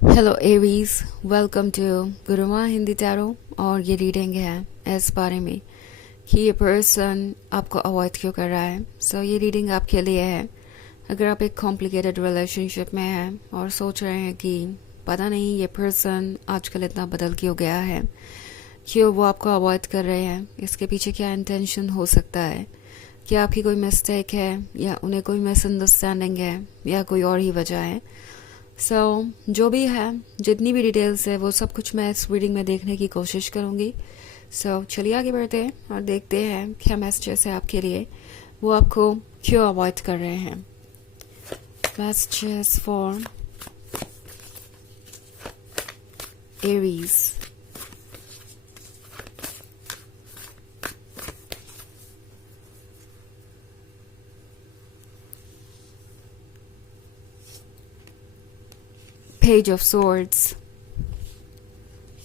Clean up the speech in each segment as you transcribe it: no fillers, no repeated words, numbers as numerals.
Hello Aries, welcome to Guruma Hindi tarot. और ये reading है इस बारे में कि ये पर्सन आपको अवॉइड क्यों कर रहा है। ये रीडिंग आपके लिए है अगर आप एक कॉम्प्लिकेटेड रिलेशनशिप में हैं और सोच रहे हैं कि पता नहीं ये पर्सन आजकल इतना बदल क्यों गया है, क्यों वो आपको अवॉइड कर रहे हैं, इसके पीछे क्या इंटेंशन हो सकता है, क्या आपकी कोई मिस्टेक है या उन्हें कोई मिसअंडरस्टैंडिंग है या कोई और ही वजह है। जो भी है, जितनी भी डिटेल्स है वो सब कुछ मैं इस रीडिंग में देखने की कोशिश करूँगी। चलिए आगे बढ़ते हैं और देखते हैं क्या मैसेजेस है आपके लिए, वो आपको क्यों अवॉइड कर रहे हैं। Messages for Aries. Page of Swords,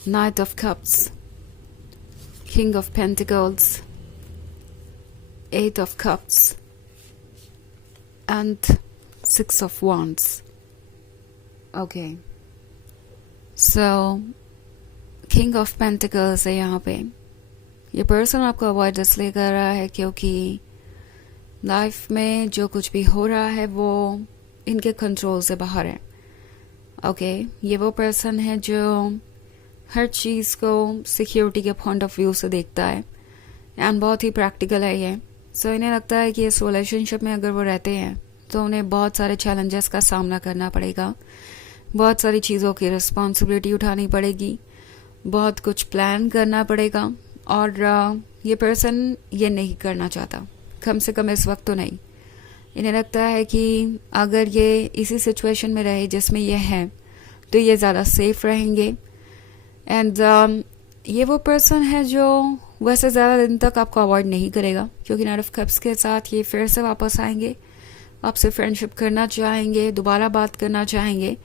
Knight of Cups, King of Pentacles, Eight of Cups, and Six of Wands. Okay. King of Pentacles है यहाँ पे। ये पर्सन आपको अवॉइड इसलिए कर रहा है क्योंकि लाइफ में जो कुछ भी हो रहा है वो इनके कंट्रोल से बाहर है। ये वो पर्सन है जो हर चीज़ को सिक्योरिटी के पॉइंट ऑफ व्यू से देखता है एंड बहुत ही प्रैक्टिकल है ये। इन्हें लगता है कि इस रिलेशनशिप में अगर वो रहते हैं तो उन्हें बहुत सारे चैलेंजेस का सामना करना पड़ेगा, बहुत सारी चीज़ों की रिस्पॉन्सिबिलिटी उठानी पड़ेगी, बहुत कुछ प्लान करना पड़ेगा। और ये पर्सन ये नहीं करना चाहता, कम से कम इस वक्त तो नहीं। इन्हें लगता है कि अगर ये इसी सिचुएशन में रहे जिसमें ये है तो ये ज़्यादा सेफ रहेंगे। एंड ये वो पर्सन है जो वैसे ज़्यादा दिन तक आपको अवॉइड नहीं करेगा क्योंकि नाइट ऑफ कप्स के साथ ये फिर से वापस आएंगे, आपसे फ्रेंडशिप करना चाहेंगे, दोबारा बात करना चाहेंगे।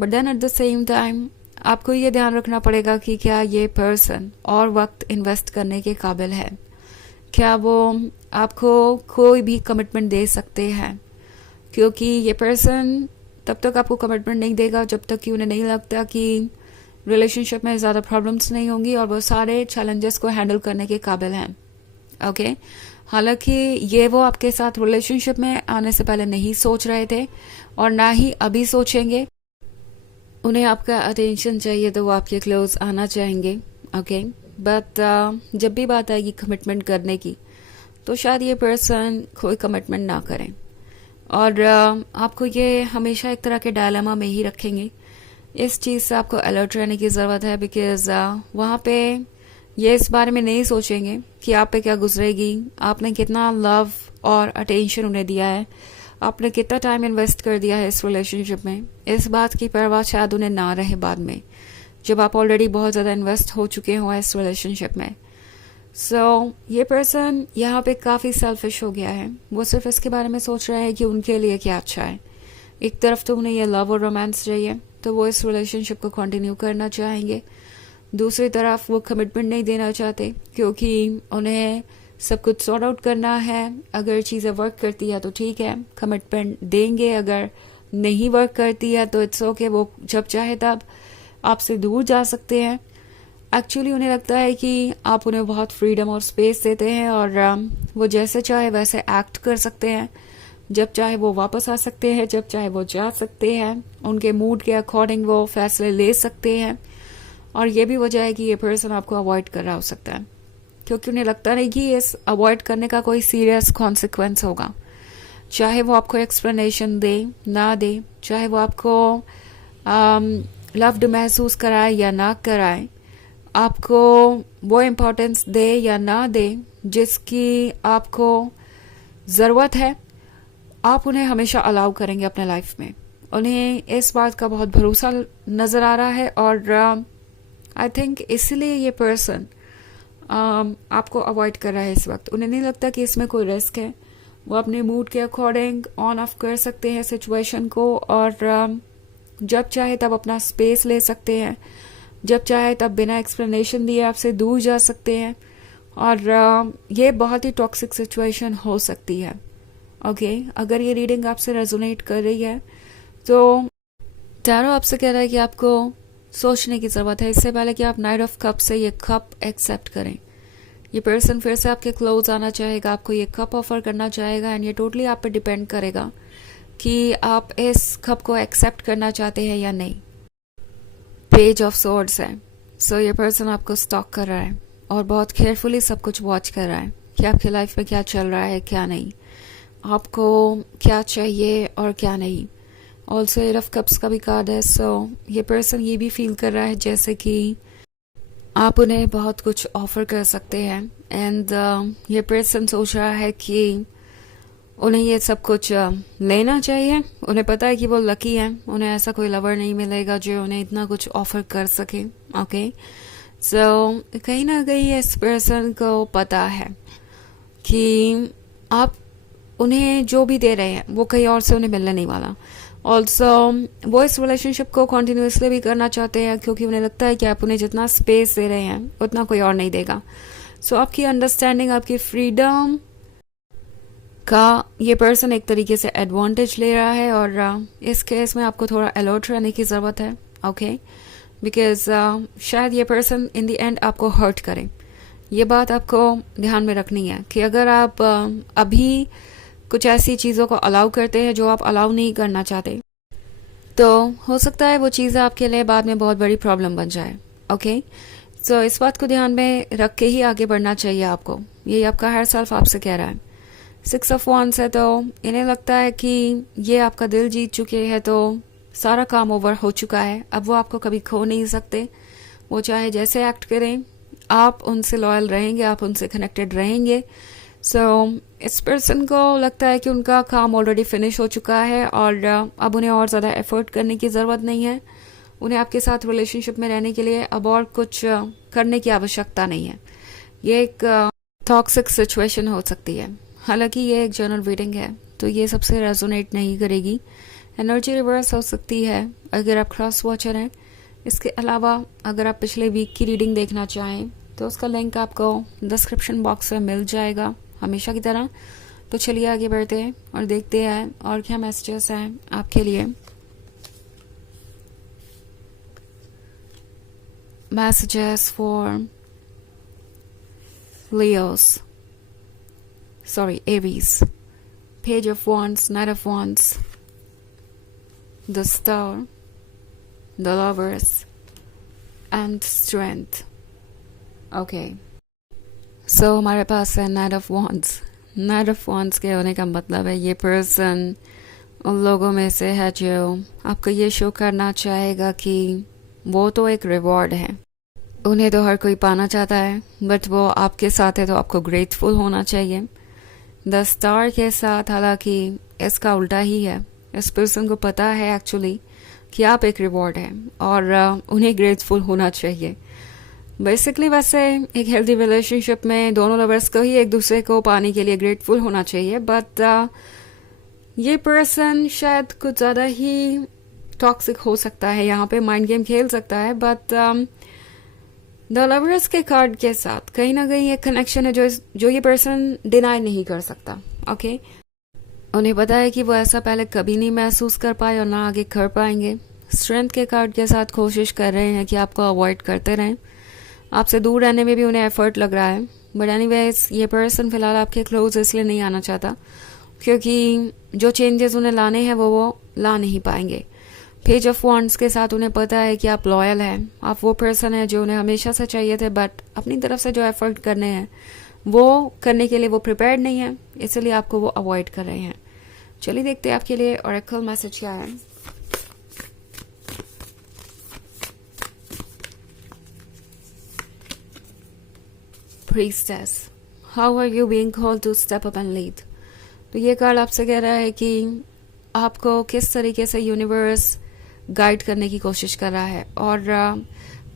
But then at the same time आपको ये ध्यान रखना पड़ेगा कि क्या ये पर्सन और वक्त इन्वेस्ट करने के काबिल है, क्या वो आपको कोई भी कमिटमेंट दे सकते हैं। क्योंकि ये पर्सन तब तक आपको कमिटमेंट नहीं देगा जब तक कि उन्हें नहीं लगता कि रिलेशनशिप में ज़्यादा प्रॉब्लम्स नहीं होंगी और वो सारे चैलेंजेस को हैंडल करने के काबिल हैं। हालांकि ये वो आपके साथ रिलेशनशिप में आने से पहले नहीं सोच रहे थे और ना ही अभी सोचेंगे। उन्हें आपका अटेंशन चाहिए तो वो आपके क्लोज आना चाहेंगे। बट जब भी बात आएगी कमिटमेंट करने की तो शायद ये पर्सन कोई कमिटमेंट ना करें और आपको ये हमेशा एक तरह के डायलेमा में ही रखेंगे। इस चीज़ से आपको अलर्ट रहने की ज़रूरत है बिकॉज वहाँ पे ये इस बारे में नहीं सोचेंगे कि आप पे क्या गुजरेगी, आपने कितना लव और अटेंशन उन्हें दिया है, आपने कितना टाइम इन्वेस्ट कर दिया है इस रिलेशनशिप में। इस बात की परवाह शायद उन्हें ना रहे बाद में जब आप ऑलरेडी बहुत ज़्यादा इन्वेस्ट हो चुके हो इस रिलेशनशिप में। ये पर्सन यहाँ पे काफ़ी सेल्फिश हो गया है। वो सिर्फ इसके बारे में सोच रहा है कि उनके लिए क्या अच्छा है। एक तरफ तो उन्हें ये लव और रोमांस चाहिए तो वो इस रिलेशनशिप को कंटिन्यू करना चाहेंगे, दूसरी तरफ वो कमिटमेंट नहीं देना चाहते क्योंकि उन्हें सब कुछ सॉर्ट आउट करना है। अगर चीज़ें वर्क करती है तो ठीक है, कमिटमेंट देंगे, अगर नहीं वर्क करती है तो इट्स ओके, वो जब चाहे तब आपसे दूर जा सकते हैं। एक्चुअली उन्हें लगता है कि आप उन्हें बहुत फ्रीडम और स्पेस देते हैं और वो जैसे चाहे वैसे एक्ट कर सकते हैं, जब चाहे वो वापस आ सकते हैं, जब चाहे वो जा सकते हैं, उनके मूड के अकॉर्डिंग वो फैसले ले सकते हैं। और ये भी वजह है कि ये पर्सन आपको अवॉइड कर रहा हो सकता है क्योंकि उन्हें लगता नहीं कि इस अवॉइड करने का कोई सीरियस कॉन्सिक्वेंस होगा। चाहे वो आपको एक्सप्लेनेशन दे ना दे, चाहे वो आपको लव्ड महसूस कराए या ना कराए, आपको वो इम्पोर्टेंस दे या ना दे जिसकी आपको ज़रूरत है, आप उन्हें हमेशा अलाउ करेंगे अपने लाइफ में। उन्हें इस बात का बहुत भरोसा नज़र आ रहा है और आई थिंक इसलिए ये पर्सन आपको अवॉइड कर रहा है इस वक्त। उन्हें नहीं लगता कि इसमें कोई रिस्क है। वो अपने मूड के अकॉर्डिंग ऑन ऑफ कर सकते हैं सिचुएशन को और जब चाहे तब अपना स्पेस ले सकते हैं, जब चाहे तब बिना एक्सप्लेनेशन दिए आपसे दूर जा सकते हैं और ये बहुत ही टॉक्सिक सिचुएशन हो सकती है। अगर ये रीडिंग आपसे रेजोनेट कर रही है तो टैरो आपसे कह रहा है कि आपको सोचने की ज़रूरत है इससे पहले कि आप नाइट ऑफ कप से ये कप एक्सेप्ट करें। ये पर्सन फिर से आपके क्लोज आना चाहेगा, आपको ये कप ऑफर करना चाहेगा, एंड ये टोटली आप पे डिपेंड करेगा कि आप इस कप को एक्सेप्ट करना चाहते हैं या नहीं। पेज ऑफ सोर्ड्स है, सो ये पर्सन आपको स्टॉक कर रहा है और बहुत केयरफुली सब कुछ वॉच कर रहा है कि आपकी लाइफ में क्या चल रहा है, क्या नहीं, आपको क्या चाहिए और क्या नहीं। ऑल्सो एट ऑफ कप्स का भी कार्ड है, सो ये पर्सन ये भी फील कर रहा है जैसे कि आप उन्हें बहुत कुछ ऑफर कर सकते हैं, एंड ये पर्सन सोच रहा है कि उन्हें ये सब कुछ लेना चाहिए। उन्हें पता है कि वो लकी हैं, उन्हें ऐसा कोई लवर नहीं मिलेगा जो उन्हें इतना कुछ ऑफर कर सके। ओके, सो कहीं ना कहीं इस पर्सन को पता है कि आप उन्हें जो भी दे रहे हैं वो कहीं और से उन्हें मिलने नहीं वाला। ऑल्सो वो इस रिलेशनशिप को कॉन्टिन्यूसली भी करना चाहते हैं क्योंकि उन्हें लगता है कि आप उन्हें जितना स्पेस दे रहे हैं उतना कोई और नहीं देगा। सो आपकी अंडरस्टैंडिंग, आपकी फ्रीडम का ये पर्सन एक तरीके से एडवांटेज ले रहा है, और इस केस में आपको थोड़ा अलर्ट रहने की ज़रूरत है। ओके, बिकॉज शायद ये पर्सन इन द एंड आपको हर्ट करे। ये बात आपको ध्यान में रखनी है कि अगर आप अभी कुछ ऐसी चीज़ों को अलाउ करते हैं जो आप अलाउ नहीं करना चाहते, तो हो सकता है वो चीज़ें आपके लिए बाद में बहुत बड़ी प्रॉब्लम बन जाए। ओके, सो इस बात को ध्यान में रख के ही आगे बढ़ना चाहिए आपको। ये आपका हायर सेल्फ आपसे कह रहा है। 6 ऑफ wands है, तो इन्हें लगता है कि ये आपका दिल जीत चुके हैं, तो सारा काम ओवर हो चुका है, अब वो आपको कभी खो नहीं सकते। वो चाहे जैसे एक्ट करें, आप उनसे लॉयल रहेंगे, आप उनसे कनेक्टेड रहेंगे। सो इस पर्सन को लगता है कि उनका काम ऑलरेडी फिनिश हो चुका है और अब उन्हें और ज़्यादा एफर्ट करने की ज़रूरत नहीं है। उन्हें आपके साथ रिलेशनशिप में रहने के लिए अब और कुछ करने की आवश्यकता नहीं है। ये एक टॉक्सिक सिचुएशन हो सकती है। हालांकि ये एक जनरल रीडिंग है, तो ये सबसे रेजोनेट नहीं करेगी। एनर्जी रिवर्स हो सकती है अगर आप क्रॉस वॉचर हैं। इसके अलावा अगर आप पिछले वीक की रीडिंग देखना चाहें तो उसका लिंक आपको डिस्क्रिप्शन बॉक्स में मिल जाएगा हमेशा की तरह। तो चलिए आगे बढ़ते हैं और देखते हैं और क्या मैसेजेस हैं आपके लिए। Messages for Leos, sorry, Aries, Page of Wands, Knight of Wands, the Star, the Lovers, and Strength. Okay. So हमारे पास है Knight of Wands. Knight of Wands के होने का मतलब है ये पर्सन उन लोगों में से है जो आपको ये शो करना चाहेगा कि वो तो एक रिवॉर्ड है। उन्हें तो हर कोई पाना चाहता है, बट वो आपके साथ है तो आपको ग्रेटफुल होना चाहिए। द स्टार के साथ हालांकि इसका उल्टा ही है। इस पर्सन को पता है एक्चुअली कि आप एक रिवॉर्ड है और उन्हें ग्रेटफुल होना चाहिए। बेसिकली वैसे एक हेल्दी रिलेशनशिप में दोनों लवर्स को ही एक दूसरे को पाने के लिए ग्रेटफुल होना चाहिए, बट ये पर्सन शायद कुछ ज़्यादा ही टॉक्सिक हो सकता है, यहाँ पे माइंड गेम खेल सकता है। बट द लवर्स के कार्ड के साथ कहीं ना कहीं एक कनेक्शन है जो ये पर्सन डिनाई नहीं कर सकता। ओके, उन्हें पता है कि वो ऐसा पहले कभी नहीं महसूस कर पाए और ना आगे कर पाएंगे। स्ट्रेंथ के कार्ड के साथ कोशिश कर रहे हैं कि आपको अवॉइड करते रहें। आपसे दूर रहने में भी उन्हें एफर्ट लग रहा है, बट एनीवेज ये पर्सन फिलहाल आपके क्लोज इसलिए नहीं आना चाहता क्योंकि जो चेंजेस उन्हें लाने हैं वो ला नहीं पाएंगे। पेज ऑफ वॉन्ड्स के साथ उन्हें पता है कि आप लॉयल हैं, आप वो पर्सन है जो उन्हें हमेशा से चाहिए थे, बट अपनी तरफ से जो एफर्ट करने हैं वो करने के लिए वो प्रिपेयर्ड नहीं है, इसलिए आपको वो अवॉइड कर रहे हैं। चलिए देखते हैं आपके लिए ऑरेकल मैसेज क्या है। Priestess, how are you being called to step up and lead? तो ये कार्ड आपसे कह रहा है कि आपको किस तरीके से यूनिवर्स गाइड करने की कोशिश कर रहा है और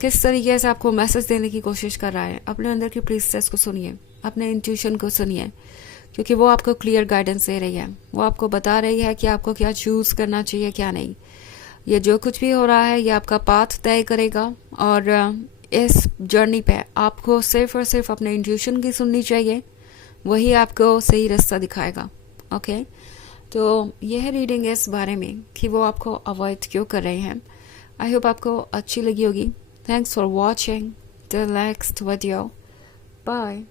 किस तरीके से आपको मैसेज देने की कोशिश कर रहा है। अपने अंदर की प्रीस्टेस को सुनिए, अपने इंट्यूशन को सुनिए, क्योंकि वो आपको क्लियर गाइडेंस दे रही है। वो आपको बता रही है कि आपको क्या चूज करना चाहिए, क्या नहीं। ये जो कुछ भी हो रहा है ये आपका पाथ तय करेगा और इस जर्नी पे आपको सिर्फ और सिर्फ अपने इंट्यूशन की सुननी चाहिए, वही आपको सही रास्ता दिखाएगा। ओके, तो यह रीडिंग है इस बारे में कि वो आपको अवॉइड क्यों कर रहे हैं। आई होप आपको अच्छी लगी होगी। Thanks for watching the next video. Bye.